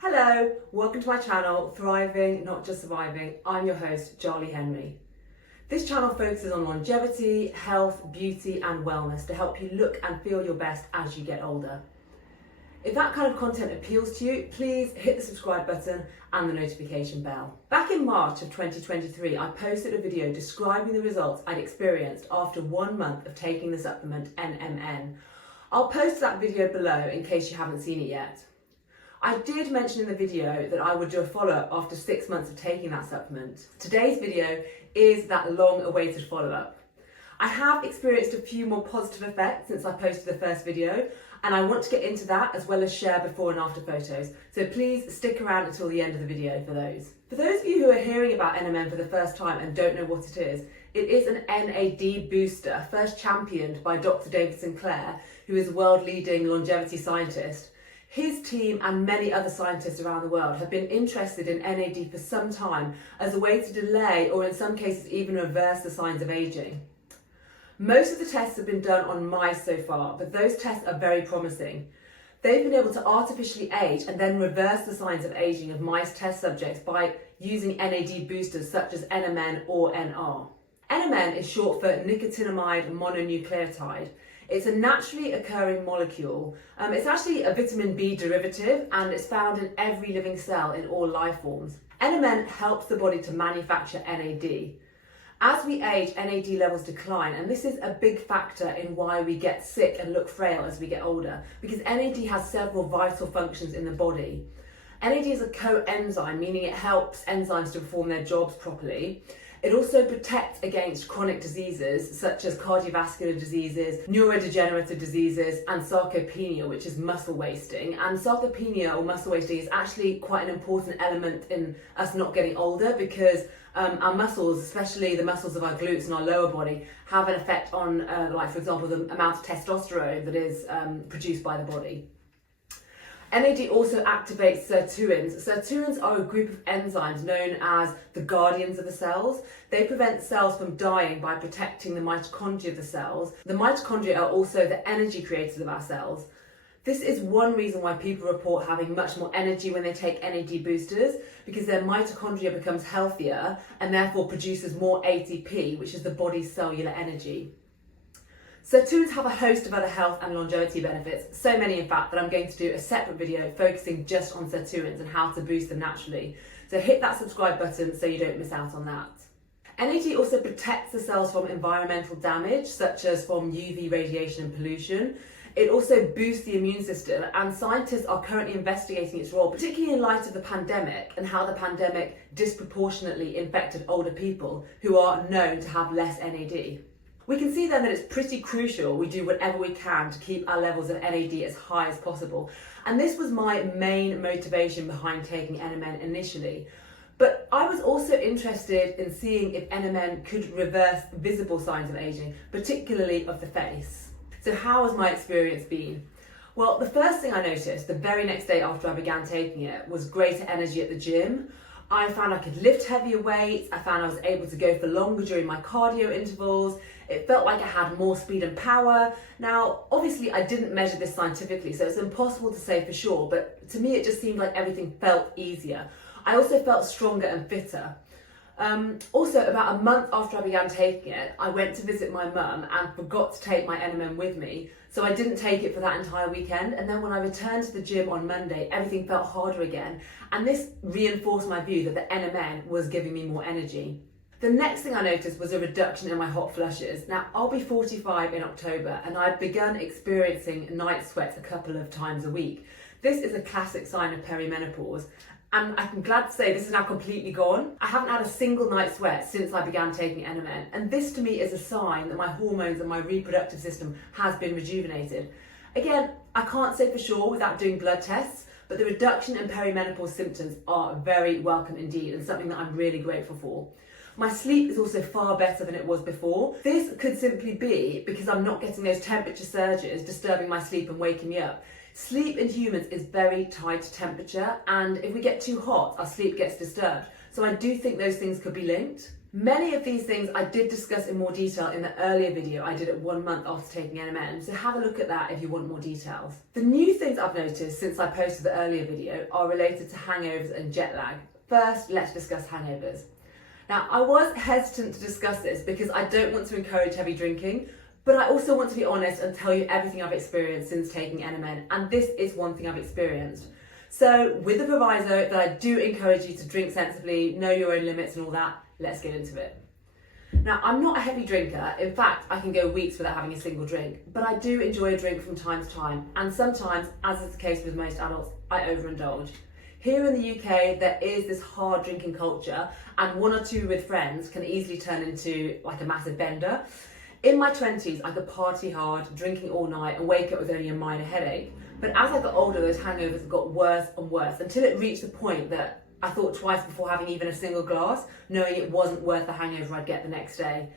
Hello, welcome to my channel, Thriving, Not Just Surviving. I'm your host, Charlie Henry. This channel focuses on longevity, health, beauty and wellness to help you look and feel your best as you get older. If that kind of content appeals to you, please hit the subscribe button and the notification bell. Back in March of 2023, I posted a video describing the results I'd experienced after 1 month of taking the supplement NMN. I'll post that video below in case you haven't seen it yet. I did mention in the video that I would do a follow-up after 6 months of taking that supplement. Today's video is that long-awaited follow-up. I have experienced a few more positive effects since I posted the first video, and I want to get into that as well as share before and after photos. So please stick around until the end of the video for those. For those of you who are hearing about NMN for the first time and don't know what it is an NAD booster first championed by Dr. David Sinclair, who is a world-leading longevity scientist. His team and many other scientists around the world have been interested in NAD for some time as a way to delay or in some cases even reverse the signs of aging. Most of the tests have been done on mice so far, but those tests are very promising. They've been able to artificially age and then reverse the signs of aging of mice test subjects by using NAD boosters such as NMN or NR. NMN is short for nicotinamide mononucleotide. It's a naturally occurring molecule. It's actually a vitamin B derivative and it's found in every living cell in all life forms. NMN helps the body to manufacture NAD. As we age, NAD levels decline, and this is a big factor in why we get sick and look frail as we get older, because NAD has several vital functions in the body. NAD is a coenzyme, meaning it helps enzymes to perform their jobs properly. It also protects against chronic diseases such as cardiovascular diseases, neurodegenerative diseases, and sarcopenia, which is muscle wasting. And sarcopenia or muscle wasting is actually quite an important element in us not getting older because our muscles, especially the muscles of our glutes and our lower body, have an effect on, like for example, the amount of testosterone that is produced by the body. NAD also activates sirtuins. Sirtuins are a group of enzymes known as the guardians of the cells. They prevent cells from dying by protecting the mitochondria of the cells. The mitochondria are also the energy creators of our cells. This is one reason why people report having much more energy when they take NAD boosters, because their mitochondria becomes healthier and therefore produces more ATP, which is the body's cellular energy. Sirtuins have a host of other health and longevity benefits, so many in fact that I'm going to do a separate video focusing just on sirtuins and how to boost them naturally. So hit that subscribe button so you don't miss out on that. NAD also protects the cells from environmental damage, such as from UV radiation and pollution. It also boosts the immune system, and scientists are currently investigating its role, particularly in light of the pandemic and how the pandemic disproportionately infected older people who are known to have less NAD. We can see then that it's pretty crucial we do whatever we can to keep our levels of NAD as high as possible. And this was my main motivation behind taking NMN initially. But I was also interested in seeing if NMN could reverse visible signs of aging, particularly of the face. So how has my experience been? Well, the first thing I noticed the very next day after I began taking it was greater energy at the gym. I found I could lift heavier weights. I found I was able to go for longer during my cardio intervals. It felt like I had more speed and power. Now, obviously I didn't measure this scientifically, so it's impossible to say for sure, but to me it just seemed like everything felt easier. I also felt stronger and fitter. Also, about a month after I began taking it, I went to visit my mum and forgot to take my NMN with me. So I didn't take it for that entire weekend. And then when I returned to the gym on Monday, everything felt harder again. And this reinforced my view that the NMN was giving me more energy. The next thing I noticed was a reduction in my hot flushes. Now, I'll be 45 in October and I'd begun experiencing night sweats a couple of times a week. This is a classic sign of perimenopause. And I'm glad to say this is now completely gone. I haven't had a single night sweat since I began taking NMN. And this to me is a sign that my hormones and my reproductive system has been rejuvenated. Again, I can't say for sure without doing blood tests, but the reduction in perimenopause symptoms are very welcome indeed and something that I'm really grateful for. My sleep is also far better than it was before. This could simply be because I'm not getting those temperature surges disturbing my sleep and waking me up. Sleep in humans is very tied to temperature, and if we get too hot, our sleep gets disturbed. So I do think those things could be linked. Many of these things I did discuss in more detail in the earlier video I did at 1 month after taking NMN, so have a look at that if you want more details. The new things I've noticed since I posted the earlier video are related to hangovers and jet lag. First, let's discuss hangovers. Now, I was hesitant to discuss this because I don't want to encourage heavy drinking, but I also want to be honest and tell you everything I've experienced since taking NMN, and this is one thing I've experienced. So, with the proviso that I do encourage you to drink sensibly, know your own limits and all that, let's get into it. Now, I'm not a heavy drinker. In fact, I can go weeks without having a single drink, but I do enjoy a drink from time to time, and sometimes, as is the case with most adults, I overindulge. Here in the UK, there is this hard drinking culture, and one or two with friends can easily turn into like a massive bender. In my 20s, I could party hard, drinking all night, and wake up with only a minor headache. But as I got older, those hangovers got worse and worse until it reached the point that I thought twice before having even a single glass, knowing it wasn't worth the hangover I'd get the next day.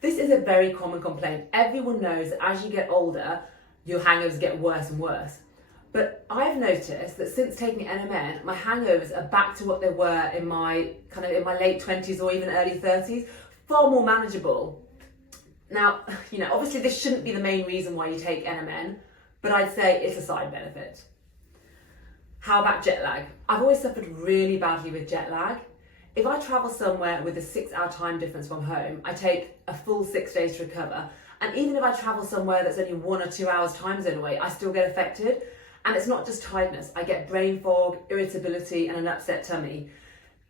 This is a very common complaint. Everyone knows that as you get older, your hangovers get worse and worse. But I've noticed that since taking NMN, my hangovers are back to what they were in my late 20s or even early 30s, far more manageable. Now, obviously this shouldn't be the main reason why you take NMN, but I'd say it's a side benefit. How about jet lag? I've always suffered really badly with jet lag. If I travel somewhere with a 6-hour time difference from home, I take a full 6 days to recover. And even if I travel somewhere that's only 1 or 2 hours time zone away, I still get affected. And it's not just tiredness. I get brain fog, irritability, and an upset tummy.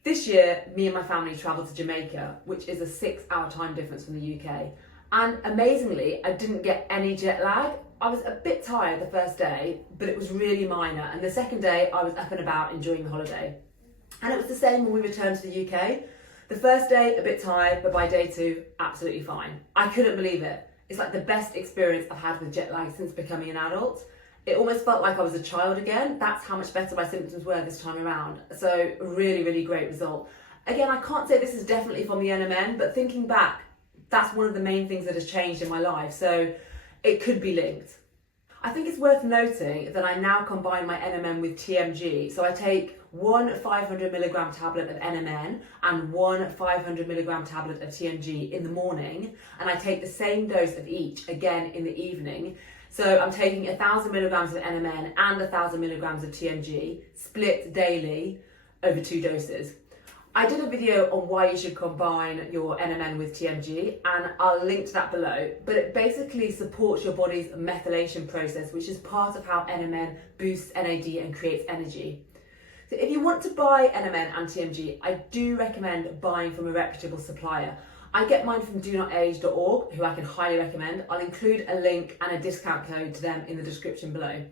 This year, me and my family travelled to Jamaica, which is a 6-hour time difference from the UK. And amazingly, I didn't get any jet lag. I was a bit tired the first day, but it was really minor. And the second day, I was up and about enjoying the holiday. And it was the same when we returned to the UK. The first day, a bit tired, but by day 2, absolutely fine. I couldn't believe it. It's like the best experience I've had with jet lag since becoming an adult. It almost felt like I was a child again. That's how much better my symptoms were this time around. So really, really great result. Again, I can't say this is definitely from the NMN, but thinking back, that's one of the main things that has changed in my life. So it could be linked. I think it's worth noting that I now combine my NMN with TMG. So I take one 500mg tablet of NMN and one 500mg tablet of TMG in the morning, and I take the same dose of each again in the evening. So I'm taking 1,000mg of NMN and 1,000mg of TMG, split daily over 2 doses. I did a video on why you should combine your NMN with TMG, and I'll link to that below, but it basically supports your body's methylation process, which is part of how NMN boosts NAD and creates energy. So if you want to buy NMN and TMG, I do recommend buying from a reputable supplier. I get mine from donotage.org, who I can highly recommend. I'll include a link and a discount code to them in the description below.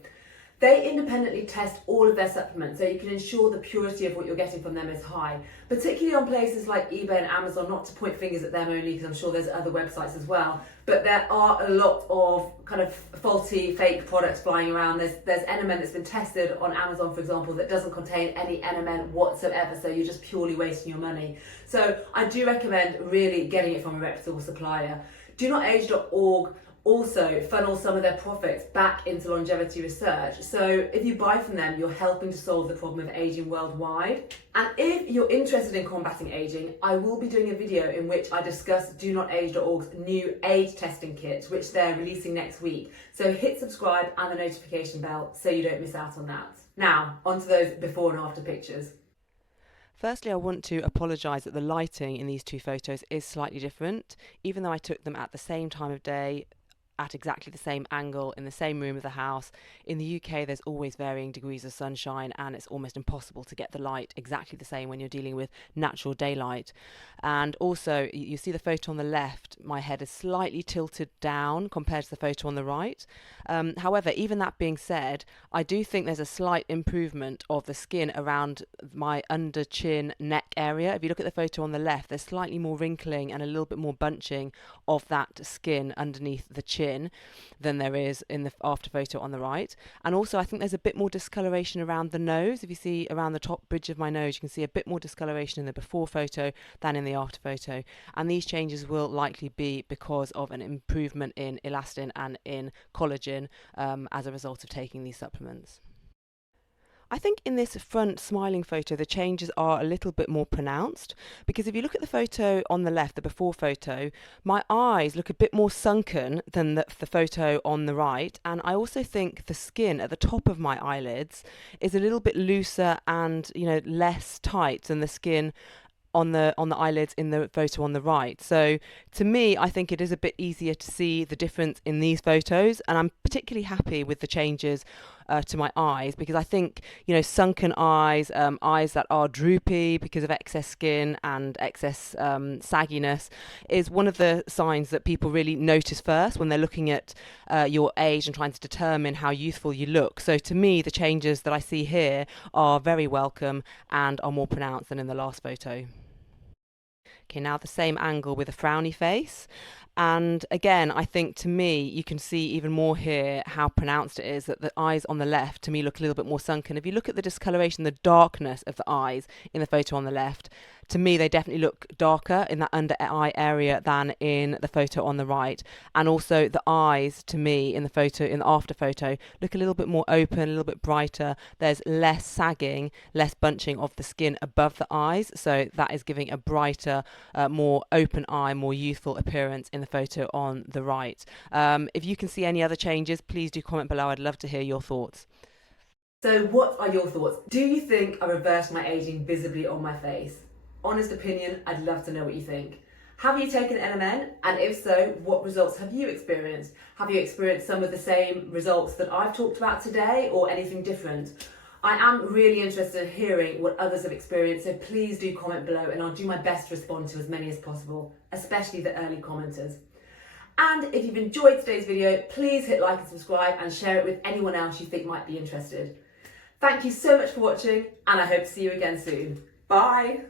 They independently test all of their supplements, so you can ensure the purity of what you're getting from them is high, particularly on places like eBay and Amazon, not to point fingers at them only because I'm sure there's other websites as well, but there are a lot of kind of faulty, fake products flying around. There's NMN that's been tested on Amazon, for example, that doesn't contain any NMN whatsoever, so you're just purely wasting your money. So I do recommend really getting it from a reputable supplier. donotage.org also funnel some of their profits back into longevity research. So if you buy from them, you're helping to solve the problem of aging worldwide. And if you're interested in combating aging, I will be doing a video in which I discuss donotage.org's new age testing kit, which they're releasing next week. So hit subscribe and the notification bell so you don't miss out on that. Now, onto those before and after pictures. Firstly, I want to apologise that the lighting in these 2 photos is slightly different, even though I took them at the same time of day, at exactly the same angle, in the same room of the house. In the UK, there's always varying degrees of sunshine, and it's almost impossible to get the light exactly the same when you're dealing with natural daylight. And also, you see the photo on the left, my head is slightly tilted down compared to the photo on the right. However, even that being said, I do think there's a slight improvement of the skin around my under chin neck area. If you look at the photo on the left, there's slightly more wrinkling and a little bit more bunching of that skin underneath the chin than there is in the after photo on the right. And also, I think there's a bit more discoloration around the nose. If you see around the top bridge of my nose, you can see a bit more discoloration in the before photo than in the after photo. And these changes will likely be because of an improvement in elastin and in collagen as a result of taking these supplements. I think in this front smiling photo, the changes are a little bit more pronounced, because if you look at the photo on the left, the before photo, my eyes look a bit more sunken than the photo on the right. And I also think the skin at the top of my eyelids is a little bit looser and, less tight than the skin on the eyelids in the photo on the right. So to me, I think it is a bit easier to see the difference in these photos, and I'm particularly happy with the changes to my eyes, because I think sunken eyes, eyes that are droopy because of excess skin and excess sagginess, is one of the signs that people really notice first when they're looking at your age and trying to determine how youthful you look. So to me, the changes that I see here are very welcome and are more pronounced than in the last photo. Okay, now the same angle with a frowny face. And again, I think to me, you can see even more here how pronounced it is, that the eyes on the left to me look a little bit more sunken. If you look at the discoloration, the darkness of the eyes in the photo on the left, to me, they definitely look darker in that under eye area than in the photo on the right. And also the eyes, to me, in the after photo, look a little bit more open, a little bit brighter. There's less sagging, less bunching of the skin above the eyes. So that is giving a brighter, more open eye, more youthful appearance in the photo on the right. If you can see any other changes, please do comment below. I'd love to hear your thoughts. So what are your thoughts? Do you think I reversed my aging visibly on my face? Honest opinion, I'd love to know what you think. Have you taken NMN? And if so, what results have you experienced? Have you experienced some of the same results that I've talked about today, or anything different? I am really interested in hearing what others have experienced, so please do comment below and I'll do my best to respond to as many as possible, especially the early commenters. And if you've enjoyed today's video, please hit like and subscribe and share it with anyone else you think might be interested. Thank you so much for watching, and I hope to see you again soon. Bye!